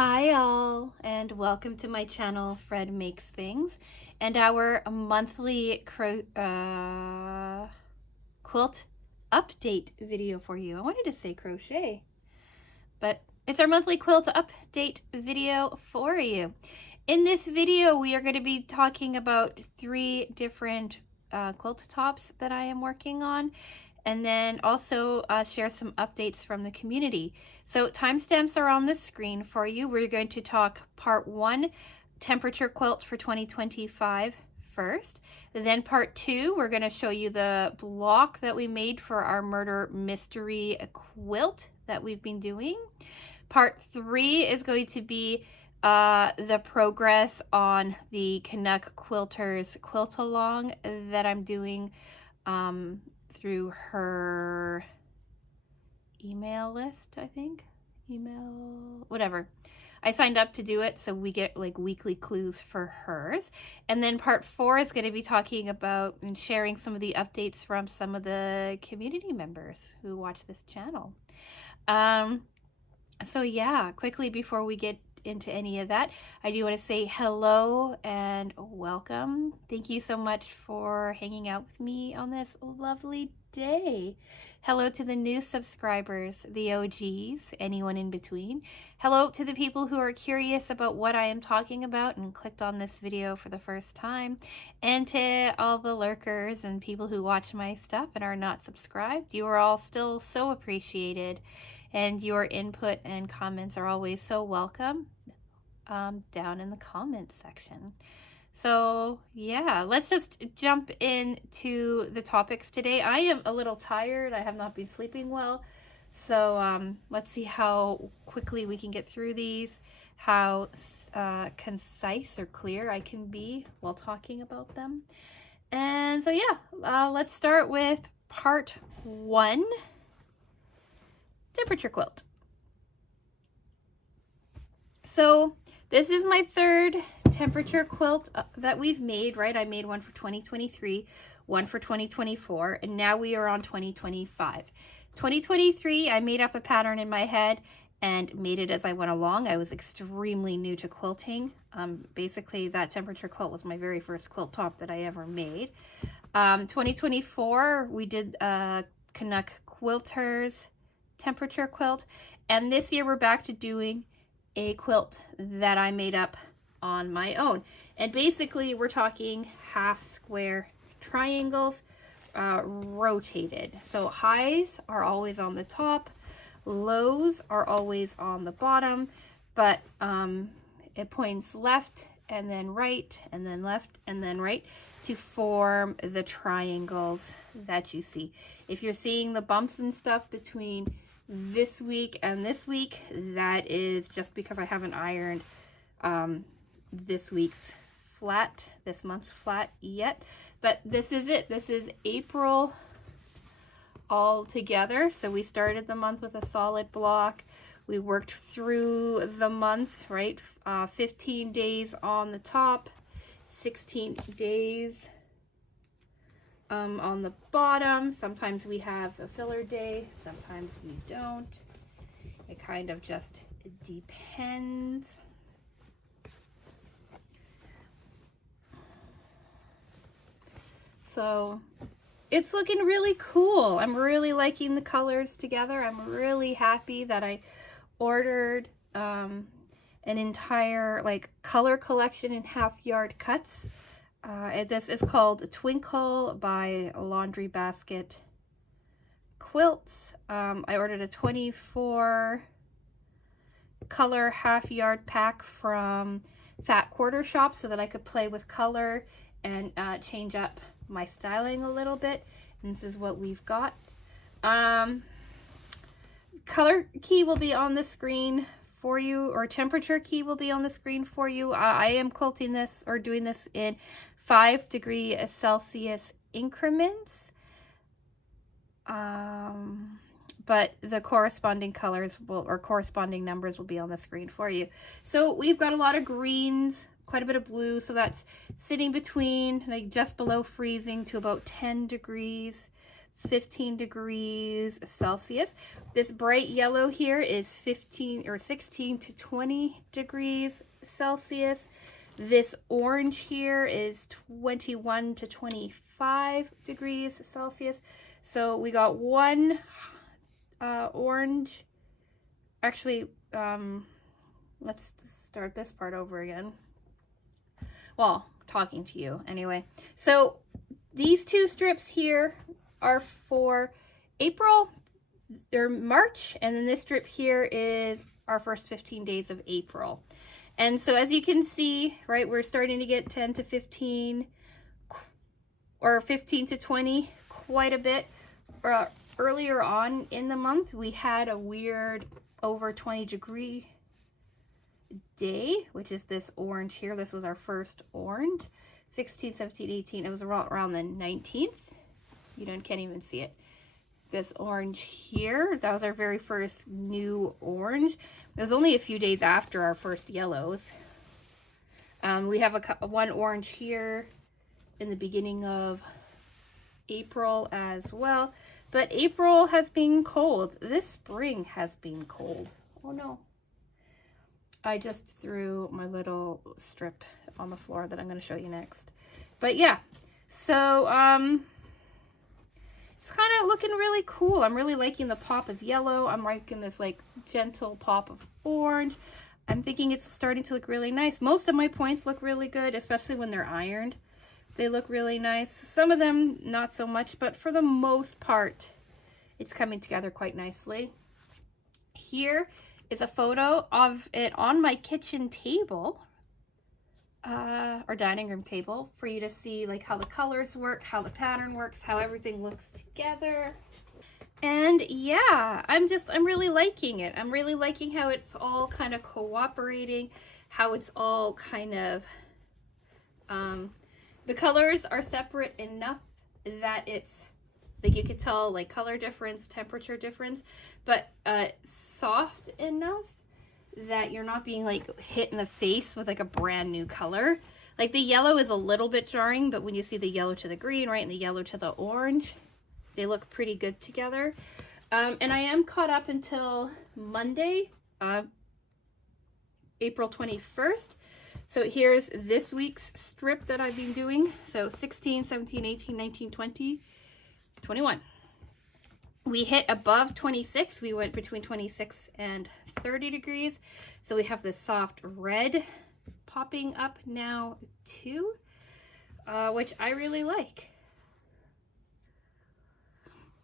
Hi all, and welcome to my channel Fred Makes Things and our monthly quilt update video for you. I wanted to say crochet, but it's our monthly quilt update video for you. In this video we are going to be talking about 3 different quilt tops that I am working on, and then also share some updates from the community. So timestamps are on the screen for you. We're going to talk part 1, temperature quilt for 2025 first. Then part 2, we're going to show you the block that we made for our Murder Mystery Quilt that we've been doing. Part 3 is going to be the progress on the Canuck Quilter's quilt along that I'm doing through her email list, I think. Whatever. I signed up to do it, so we get like weekly clues for hers. And then part 4 is going to be talking about and sharing some of the updates from some of the community members who watch this channel. So yeah, quickly before we get into any of that, I do want to say hello and welcome. Thank you so much for hanging out with me on this lovely day. Hello to the new subscribers, the OGs, anyone in between. Hello to the people who are curious about what I am talking about and clicked on this video for the first time. And to all the lurkers and people who watch my stuff and are not subscribed. You are all still so appreciated, and your input and comments are always so welcome down in the comments section. So yeah, let's just jump into the topics today. I am a little tired. I have not been sleeping well. So let's see how quickly we can get through these, how concise or clear I can be while talking about them. And so yeah, let's start with part 1, temperature quilt. So this is my 3rd temperature quilt that we've made, right? I made one for 2023, one for 2024, and now we are on 2025. 2023, I made up a pattern in my head and made it as I went along. I was extremely new to quilting. Basically, that temperature quilt was my very first quilt top that I ever made. 2024, we did Canuck Quilter's temperature quilt, and this year we're back to doing a quilt that I made up on my own. And basically we're talking half square triangles rotated. So highs are always on the top, lows are always on the bottom, but it points left and then right and then left and then right to form the triangles that you see. If you're seeing the bumps and stuff between this week and this week, that is just because I haven't ironed this month's flat yet. But this is it. This is April all together. So we started the month with a solid block. We worked through the month, right? 15 days on the top, 16 days on the bottom. Sometimes we have a filler day, sometimes we don't. It kind of just depends. So it's looking really cool. I'm really liking the colors together. I'm really happy that I ordered an entire like color collection in half-yard cuts. This is called Twinkle by Laundry Basket Quilts. I ordered a 24 color half-yard pack from Fat Quarter Shop so that I could play with color and change up my styling a little bit. And this is what we've got. Color key will be on the screen for you, or temperature key will be on the screen for you. I am quilting this or doing this in 5° Celsius increments, but the corresponding colors will, or corresponding numbers will be on the screen for you. So we've got a lot of greens, quite a bit of blue, so that's sitting between like just below freezing to about 10 degrees 15 degrees Celsius. This bright yellow here is 16 to 20 degrees Celsius. This orange here is 21 to 25 degrees Celsius. So we got one orange. Actually, let's start this part over again. Well, talking to you anyway. So these two strips here are for April or March, and then this strip here is our first 15 days of April. And so as you can see, right, we're starting to get 10 to 15 or 15 to 20 quite a bit. Earlier on in the month, we had a weird over 20 degree day, which is this orange here. This was our first orange. 16, 17, 18. It was around the 19th. You can't even see it. This orange here, that was our very first new orange. It was only a few days after our first yellows. We have one orange here in the beginning of April as well. But April has been cold. This spring has been cold. Oh no. I just threw my little strip on the floor that I'm going to show you next. But yeah, so it's kind of looking really cool. I'm really liking the pop of yellow. I'm liking this like gentle pop of orange. I'm thinking it's starting to look really nice. Most of my points look really good, especially when they're ironed. They look really nice. Some of them not so much, but for the most part, it's coming together quite nicely. Here is a photo of it on my kitchen table or dining room table for you to see like how the colors work, how the pattern works, how everything looks together. And yeah, I'm really liking it. I'm really liking how it's all kind of cooperating, how it's all kind of, the colors are separate enough that it's, like you could tell like color difference, temperature difference, but soft enough that you're not being like hit in the face with like a brand new color. Like the yellow is a little bit jarring, but when you see the yellow to the green, right, and the yellow to the orange, they look pretty good together. And I am caught up until Monday, April 21st. So here's this week's strip that I've been doing. So 16, 17, 18, 19, 20, 21. We hit above 26. We went between 26 and 30 degrees. So we have this soft red popping up now too, which I really like.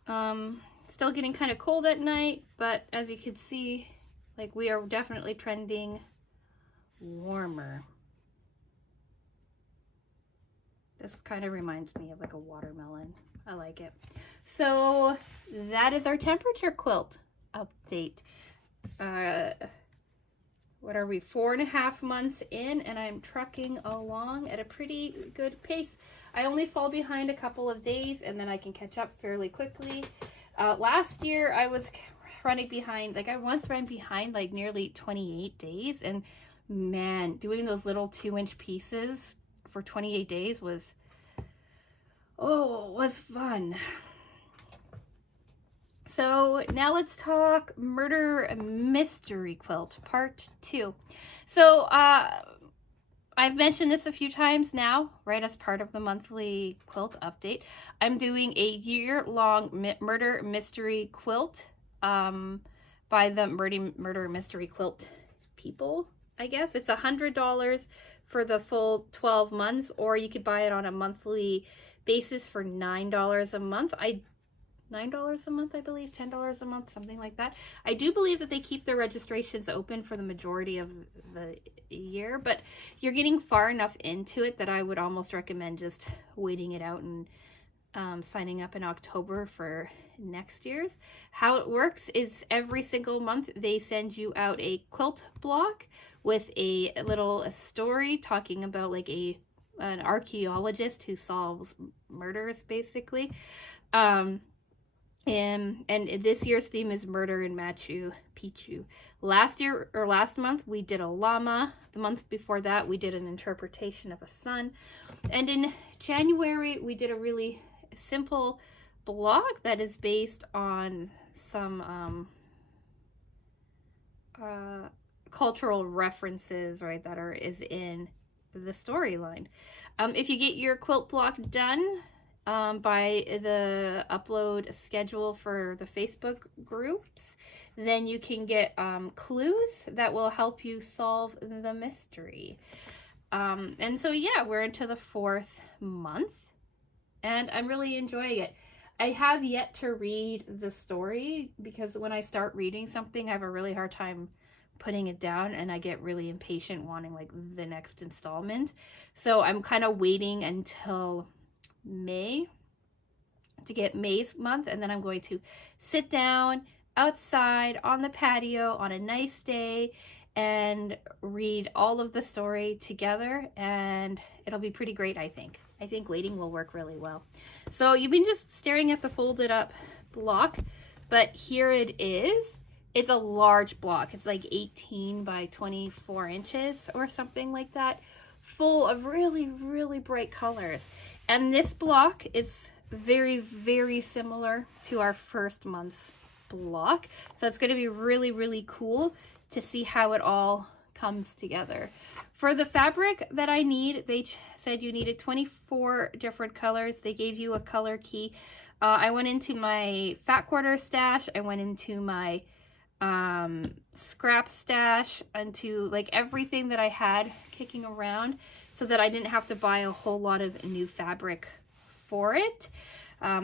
Still getting kind of cold at night, but as you can see, like we are definitely trending warmer. This kind of reminds me of like a watermelon. I like it. So that is our temperature quilt update. What are we, 4.5 months in, and I'm trucking along at a pretty good pace. I only fall behind a couple of days and then I can catch up fairly quickly. Last year I was running behind, like I once ran behind like nearly 28 days, and man, doing those little 2-inch pieces for 28 days was fun. So now let's talk Murder Mystery Quilt Part 2. So I've mentioned this a few times now, right, as part of the monthly quilt update. I'm doing a year-long Murder Mystery Quilt by the Murder Mystery Quilt people, I guess. It's $100 for the full 12 months, or you could buy it on a monthly basis for $9 a month. $9 a month, I believe, $10 a month, something like that. I do believe that they keep their registrations open for the majority of the year, but you're getting far enough into it that I would almost recommend just waiting it out and signing up in October for next year's. How it works is every single month they send you out a quilt block with a little story talking about like an archaeologist who solves murders, basically. And this year's theme is murder in Machu Picchu. Last month we did a llama. The month before that we did an interpretation of a sun. And in January we did a really simple block that is based on some cultural references, right, that is in the storyline. If you get your quilt block done by the upload schedule for the Facebook groups, then you can get clues that will help you solve the mystery. And so yeah, we're into the 4th month and I'm really enjoying it. I have yet to read the story because when I start reading something, I have a really hard time putting it down and I get really impatient wanting like the next installment. So I'm kind of waiting until May to get May's month, and then I'm going to sit down outside on the patio on a nice day and read all of the story together, and it'll be pretty great. I think waiting will work really well. So you've been just staring at the folded up block, but here it is. It's a large block. It's like 18 by 24 inches or something like that, full of really, really bright colors. And this block is very, very similar to our first month's block. So it's going to be really, really cool to see how it all comes together. For the fabric that I need, they said you needed 24 different colors. They gave you a color key. I went into my fat quarter stash. I went into my scrap stash, into like everything that I had kicking around so that I didn't have to buy a whole lot of new fabric for it.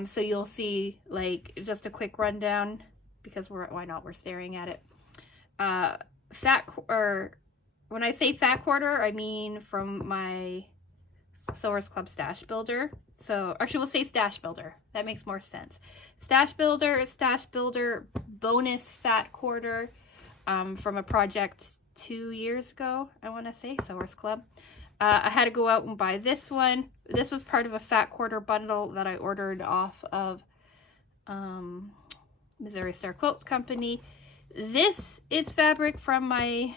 So you'll see like just a quick rundown because why not? We're staring at it. When I say fat quarter, I mean from my Sewers Club Stash Builder. So actually we'll say Stash Builder. That makes more sense. Stash Builder bonus fat quarter from a project 2 years ago, I want to say, Sewers Club. I had to go out and buy this one. This was part of a fat quarter bundle that I ordered off of Missouri Star Quilt Company. This is fabric from my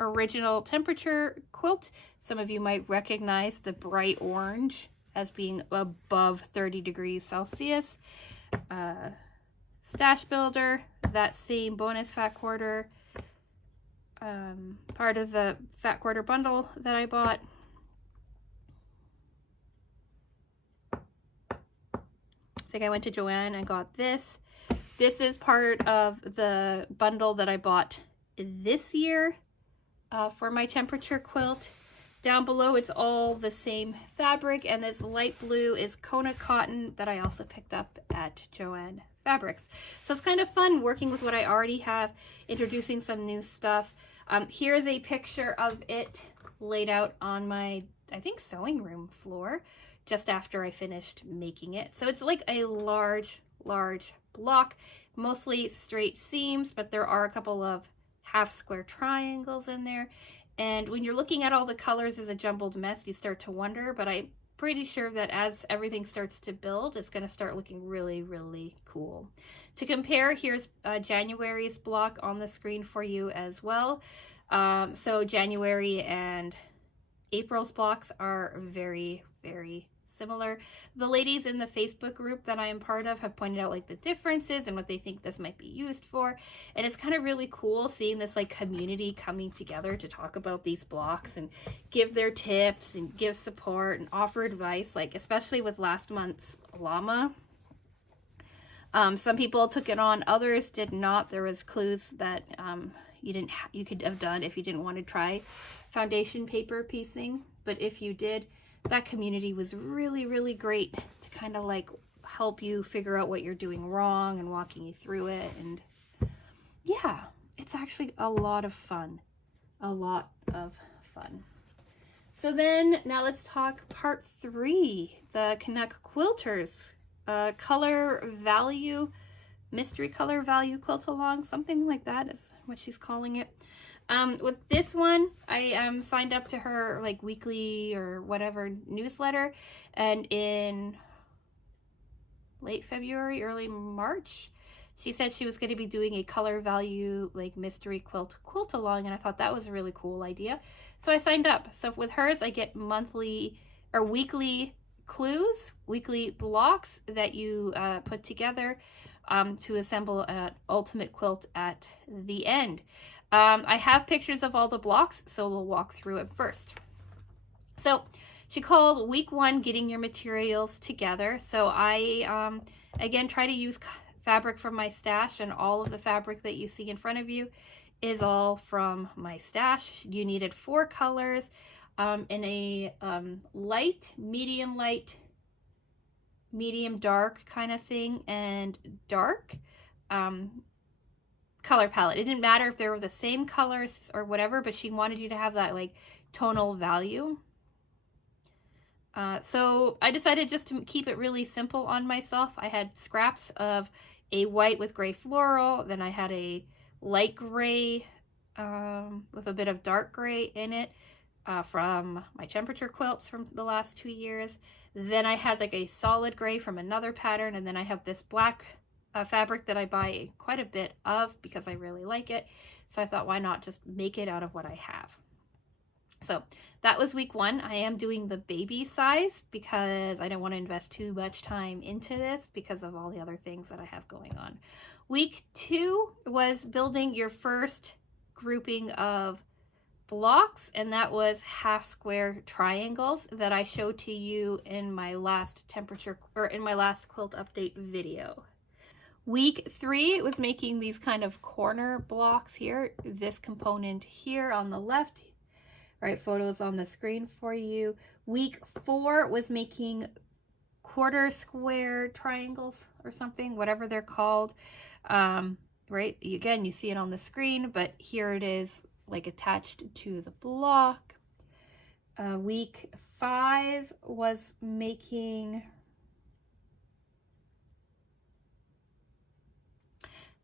original temperature quilt. Some of you might recognize the bright orange as being above 30 degrees Celsius. Stash Builder, that same bonus fat quarter, part of the fat quarter bundle that I bought. I think I went to Joann and got this. This is part of the bundle that I bought this year for my temperature quilt. Down below, it's all the same fabric, and this light blue is Canuck cotton that I also picked up at Joann Fabrics. So it's kind of fun working with what I already have, introducing some new stuff. Here's a picture of it laid out on my, I think, sewing room floor just after I finished making it. So it's like a large block, mostly straight seams, but there are a couple of half square triangles in there. And when you're looking at all the colors as a jumbled mess, you start to wonder, but I'm pretty sure that as everything starts to build, it's going to start looking really, really cool. To compare, here's January's block on the screen for you as well. So January and April's blocks are very, very similar. The ladies in the Facebook group that I am part of have pointed out like the differences and what they think this might be used for, and it's kind of really cool seeing this like community coming together to talk about these blocks and give their tips and give support and offer advice, like especially with last month's llama. Some people took it on, others did not. There was clues that you could have done if you didn't want to try foundation paper piecing, but if you did, that community was really, really great to kind of like help you figure out what you're doing wrong and walking you through it. And yeah, it's actually a lot of fun. So then now let's talk part 3, the Canuck Quilters, color value, mystery color value quilt along, something like that is what she's calling it. With this one, I signed up to her like weekly or whatever newsletter, and in late February, early March, she said she was going to be doing a color value like mystery quilt along, and I thought that was a really cool idea. So I signed up. So with hers, I get monthly or weekly clues, weekly blocks that you put together to assemble an ultimate quilt at the end. I have pictures of all the blocks, so we'll walk through it first. So she called week 1 getting your materials together. So I again try to use fabric from my stash, and all of the fabric that you see in front of you is all from my stash. You needed 4 colors in a light, medium dark kind of thing, and dark color palette. It didn't matter if they were the same colors or whatever, but she wanted you to have that like tonal value. So I decided just to keep it really simple on myself. I had scraps of a white with gray floral, then I had a light gray with a bit of dark gray in it from my temperature quilts from the last 2 years. Then I had like a solid gray from another pattern, and then I have this black fabric that I buy quite a bit of because I really like it. So I thought, why not just make it out of what I have? So that was week 1. I am doing the baby size because I don't want to invest too much time into this because of all the other things that I have going on. Week 2 was building your first grouping of blocks, and that was half square triangles that I showed to you in my last quilt update video. Week 3 was making these kind of corner blocks here, this component here on the left, right? Photos on the screen for you. Week 4 was making quarter square triangles or something, whatever they're called. Right, again, you see it on the screen, but here it is like attached to the block. Week 5 was making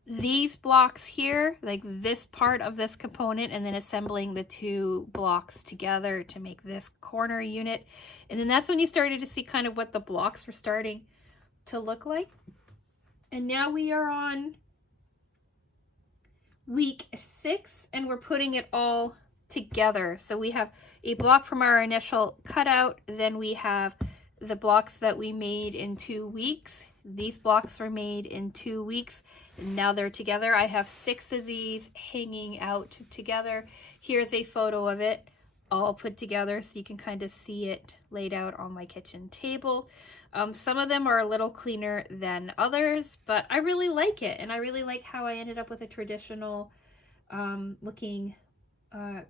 these blocks here, like this part of this component, and then assembling the 2 blocks together to make this corner unit. And then that's when you started to see kind of what the blocks were starting to look like. And now we are on week 6, and we're putting it all together. So we have a block from our initial cutout, then we have the blocks that we made in 2 weeks. These blocks were made in 2 weeks, and now they're together. I have 6 of these hanging out together. Here's a photo of it all put together so you can kind of see it laid out on my kitchen table. Some of them are a little cleaner than others, but I really like it, and I really like how I ended up with a traditional looking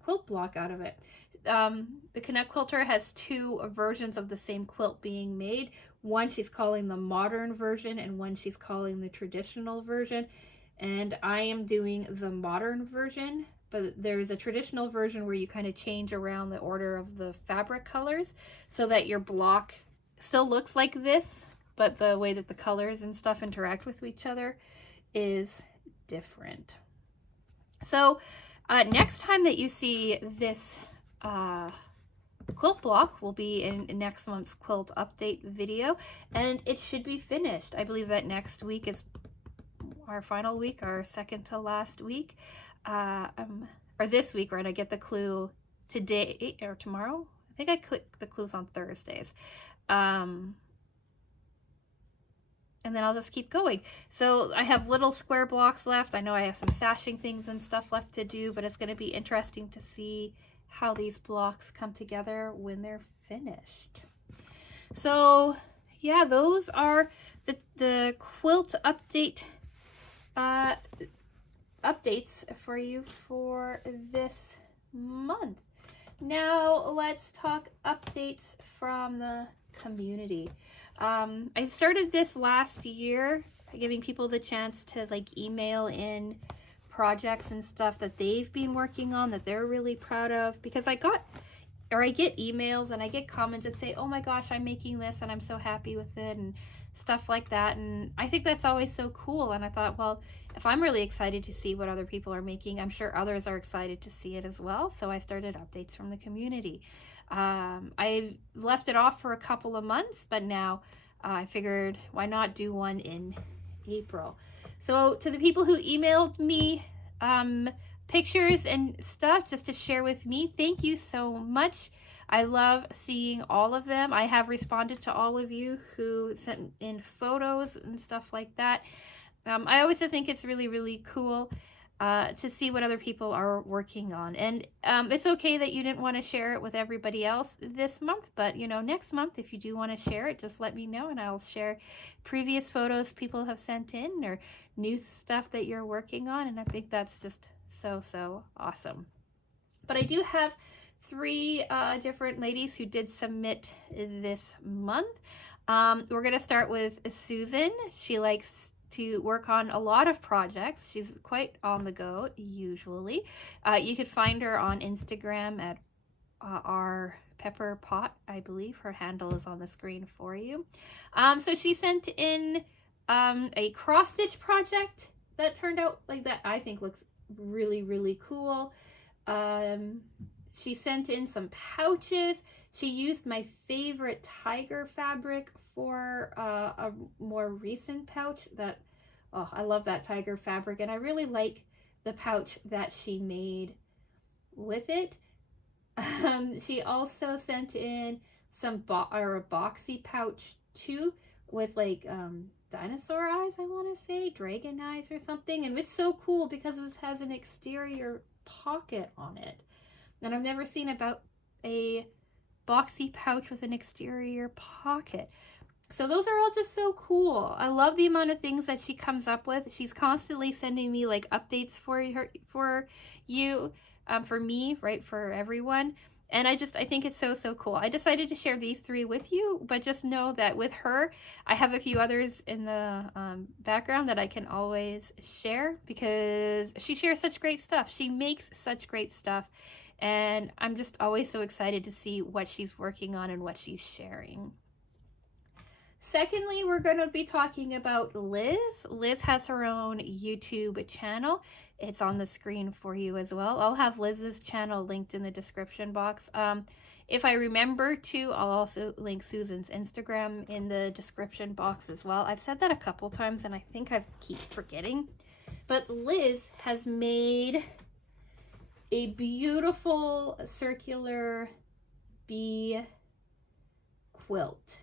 quilt block out of it. The Canuck Quilter has 2 versions of the same quilt being made. One she's calling the modern version, and one she's calling the traditional version. And I am doing the modern version, but there's a traditional version where you kind of change around the order of the fabric colors so that your block still looks like this, but the way that the colors and stuff interact with each other is different. So next time that you see this quilt block will be in next month's quilt update video, and it should be finished. I believe that next week is our final week, our second to last week, or this week, right? I get the clue today or tomorrow. I think I click the clues on Thursdays. And then I'll just keep going. So I have little square blocks left. I know I have some sashing things and stuff left to do, but it's going to be interesting to see how these blocks come together when they're finished. So yeah, those are the quilt update updates for you for this month. Now let's talk updates from the community. I started this last year, giving people the chance to like email in projects and stuff that they've been working on that they're really proud of, because I get emails and I get comments that say, oh my gosh, I'm making this and I'm so happy with it and stuff like that, and I think that's always so cool. And I thought, well, if I'm really excited to see what other people are making, I'm sure others are excited to see it as well. So I started updates from the community. I left it off for a couple of months, but now I figured why not do one in April. So to the people who emailed me pictures and stuff just to share with me. Thank you so much. I love seeing all of them. I have responded to all of you who sent in photos and stuff like that. I always think it's really, really cool to see what other people are working on. And it's okay that you didn't want to share it with everybody else this month, but you know, next month, if you do want to share it, just let me know and I'll share previous photos people have sent in or new stuff that you're working on. And I think that's just so awesome. But I do have 3 different ladies who did submit this month. We're going to start with Susan. She likes to work on a lot of projects. She's quite on the go usually. You could find her on Instagram at our Pepper Pot, I believe. Her handle is on the screen for you. So she sent in a cross stitch project that turned out like that. I think looks really, really cool. She sent in some pouches. She used my favorite tiger fabric for a more recent pouch that, oh, I love that tiger fabric, and I really like the pouch that she made with it. She also sent in some a boxy pouch too with like dinosaur eyes, I want to say, dragon eyes or something, and it's so cool because this has an exterior pocket on it. And I've never seen about a boxy pouch with an exterior pocket. So those are all just so cool. I love the amount of things that she comes up with. She's constantly sending me like updates for you, for me, right, for everyone. And I think it's so cool. I decided to share these 3 with you, but just know that with her, I have a few others in the background that I can always share because she shares such great stuff. She makes such great stuff. And I'm just always so excited to see what she's working on and what she's sharing. Secondly, we're going to be talking about Liz. Liz has her own YouTube channel. It's on the screen for you as well. I'll have Liz's channel linked in the description box. If I remember to, I'll also link Susan's Instagram in the description box as well. I've said that a couple times and I think I keep forgetting. But Liz has made a beautiful circular bee quilt.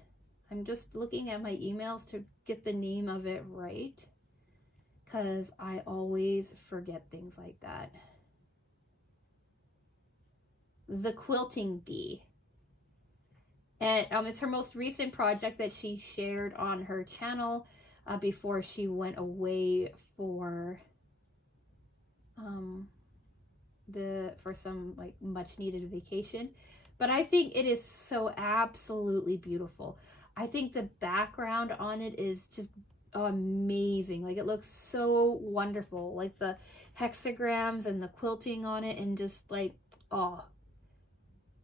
I'm just looking at my emails to get the name of it right, because I always forget things like that. The Quilting Bee. And it's her most recent project that she shared on her channel before she went away for some like much needed vacation. But I think it is so absolutely beautiful. I think the background on it is just amazing. Like, it looks so wonderful. Like the hexagrams and the quilting on it, and just like, oh,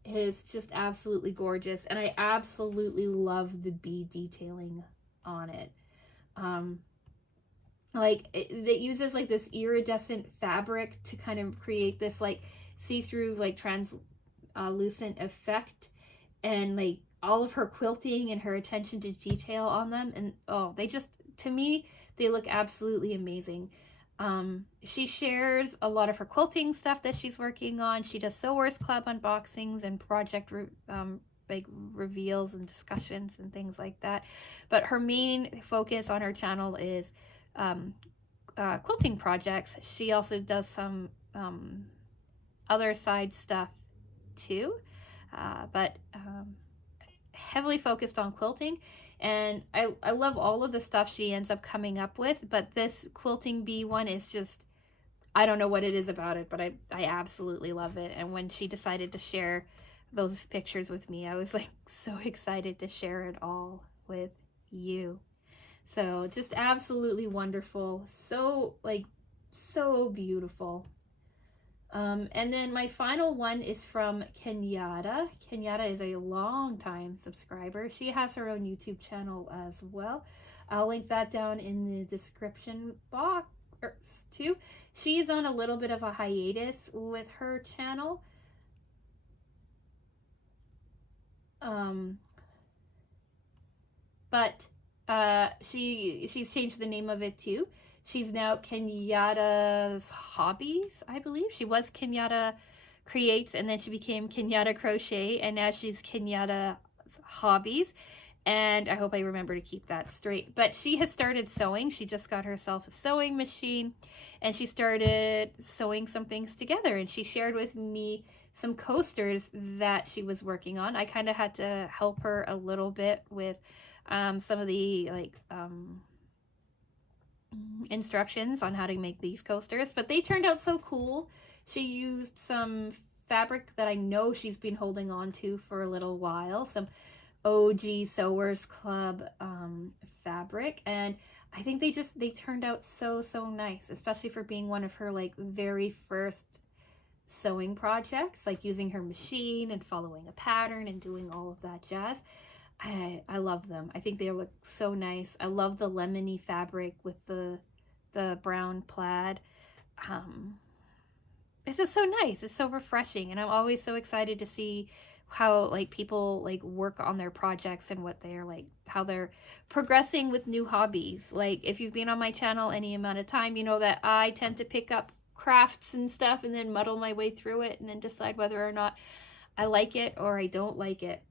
it is just absolutely gorgeous. And I absolutely love the bee detailing on it. Like it uses like this iridescent fabric to kind of create this like see-through, like translucent effect, and like all of her quilting and her attention to detail on them, and oh, they just, to me, they look absolutely amazing. She shares a lot of her quilting stuff that she's working on. She does Sewers Club unboxings and project like reveals and discussions and things like that, but her main focus on her channel is quilting projects. She also does some other side stuff too, but heavily focused on quilting. And I love all of the stuff she ends up coming up with, but this Quilting Bee one is just, I don't know what it is about it, but I absolutely love it. And when she decided to share those pictures with me, I was like so excited to share it all with you. So just absolutely wonderful. So like, so beautiful. And then my final one is from Kenyatta. Kenyatta is a long time subscriber. She has her own YouTube channel as well. I'll link that down in the description box too. She's on a little bit of a hiatus with her channel. But she's changed the name of it too. She's now Kenyatta's Hobbies, I believe. She was Kenyatta Creates, and then she became Kenyatta Crochet, and now she's Kenyatta Hobbies. And I hope I remember to keep that straight. But she has started sewing. She just got herself a sewing machine, and she started sewing some things together. And she shared with me some coasters that she was working on. I kind of had to help her a little bit with some of the instructions on how to make these coasters, but they turned out so cool. She used some fabric that I know she's been holding on to for a little while, some OG Sewers Club fabric, and I think they turned out so nice, especially for being one of her like very first sewing projects, like using her machine and following a pattern and doing all of that jazz. I love them. I think they look so nice. I love the lemony fabric with the brown plaid. It's just so nice. It's so refreshing, and I'm always so excited to see how like people like work on their projects and what they're like, how they're progressing with new hobbies. Like if you've been on my channel any amount of time, you know that I tend to pick up crafts and stuff and then muddle my way through it and then decide whether or not I like it or I don't like it.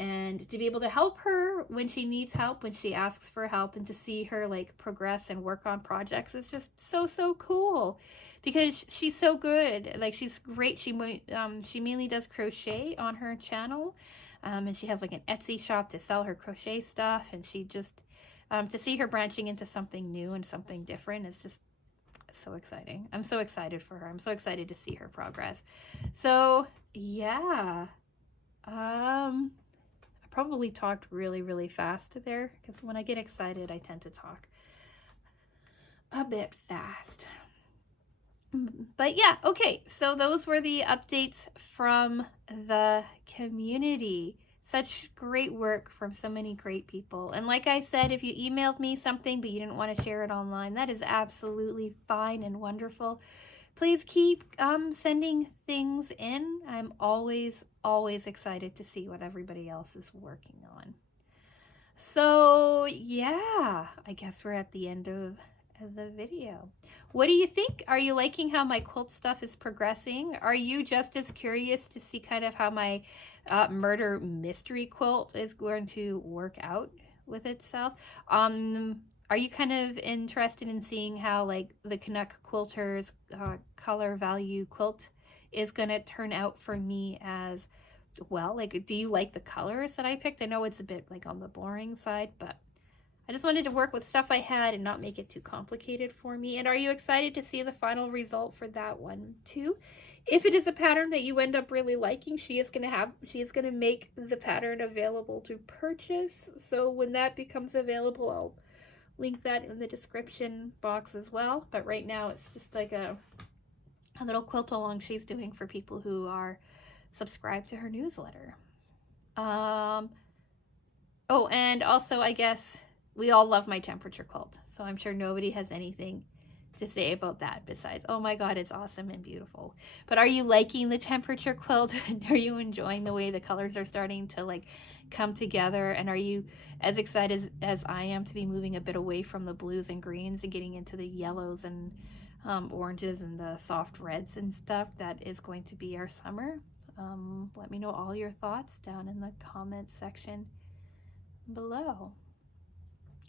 And to be able to help her when she needs help, when she asks for help, and to see her like progress and work on projects is just so cool, because she's so good. Like she's great. She mainly does crochet on her channel, and she has like an Etsy shop to sell her crochet stuff. And she just to see her branching into something new and something different is just so exciting. I'm so excited for her. I'm so excited to see her progress. So yeah. Probably talked really fast there, because when I get excited I tend to talk a bit fast. But yeah, okay, so those were the updates from the community. Such great work from so many great people. And like I said, if you emailed me something but you didn't want to share it online, that is absolutely fine and wonderful. Please keep sending things in. I'm always excited to see what everybody else is working on. So yeah, I guess we're at the end of the video. What do you think? Are you liking how my quilt stuff is progressing? Are you just as curious to see kind of how my Murder Mystery Quilt is going to work out with itself? Are you kind of interested in seeing how like the Canuck Quilter's color value quilt is going to turn out for me as well? Like, do you like the colors that I picked? I know it's a bit like on the boring side, but I just wanted to work with stuff I had and not make it too complicated for me. And are you excited to see the final result for that one too? If it is a pattern that you end up really liking, she is going to make the pattern available to purchase. So when that becomes available, I'll link that in the description box as well. But right now it's just like a little quilt along she's doing for people who are subscribed to her newsletter. Oh, and also I guess we all love my temperature quilt, so I'm sure nobody has anything to say about that besides, oh my god, it's awesome and beautiful. But are you liking the temperature quilt? Are you enjoying the way the colors are starting to like come together? And are you as excited as I am to be moving a bit away from the blues and greens and getting into the yellows and oranges and the soft reds and stuff that is going to be our summer? Let me know all your thoughts down in the comment section below.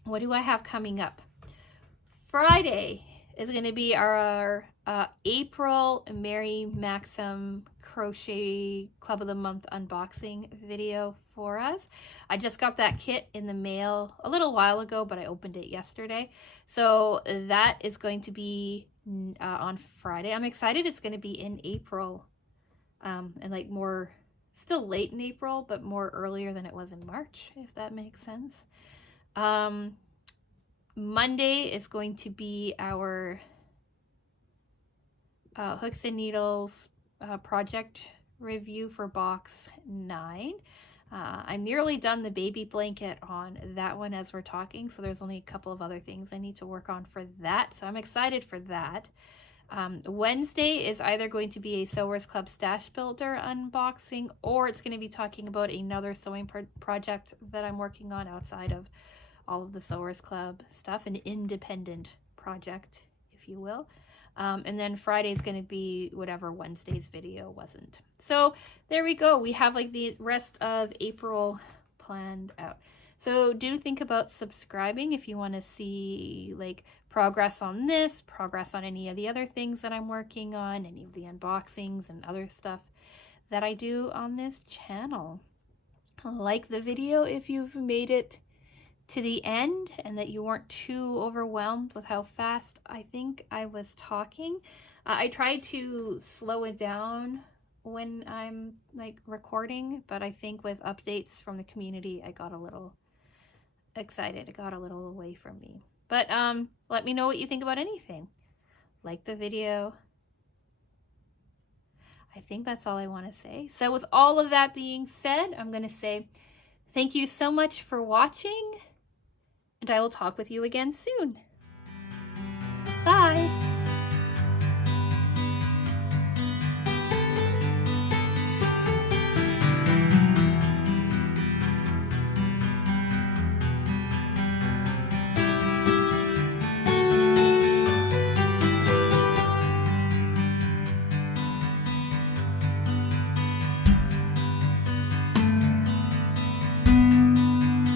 What do I have coming up? Friday is going to be our April Mary Maxim Crochet Club of the Month unboxing video for us. I just got that kit in the mail a little while ago, but I opened it yesterday. So that is going to be on Friday. I'm excited. It's going to be in April, and like more, still late in April, but more earlier than it was in March, if that makes sense. Monday is going to be our Hooks and Needles project review for box 9. I'm nearly done the baby blanket on that one as we're talking, so there's only a couple of other things I need to work on for that, so I'm excited for that. Wednesday is either going to be a Sewers Club Stash Builder unboxing, or it's going to be talking about another sewing project that I'm working on outside of all of the Sewers Club stuff, an independent project, if you will. And then Friday's going to be whatever Wednesday's video wasn't. So there we go. We have like the rest of April planned out. So do think about subscribing if you want to see like progress on this, progress on any of the other things that I'm working on, any of the unboxings and other stuff that I do on this channel. Like the video if you've made it to the end and that you weren't too overwhelmed with how fast I think I was talking. I tried to slow it down when I'm like recording, but I think with updates from the community, I got a little excited. It got a little away from me. But let me know what you think about anything. Like the video. I think that's all I want to say. So with all of that being said, I'm going to say thank you so much for watching, and I will talk with you again soon. Bye!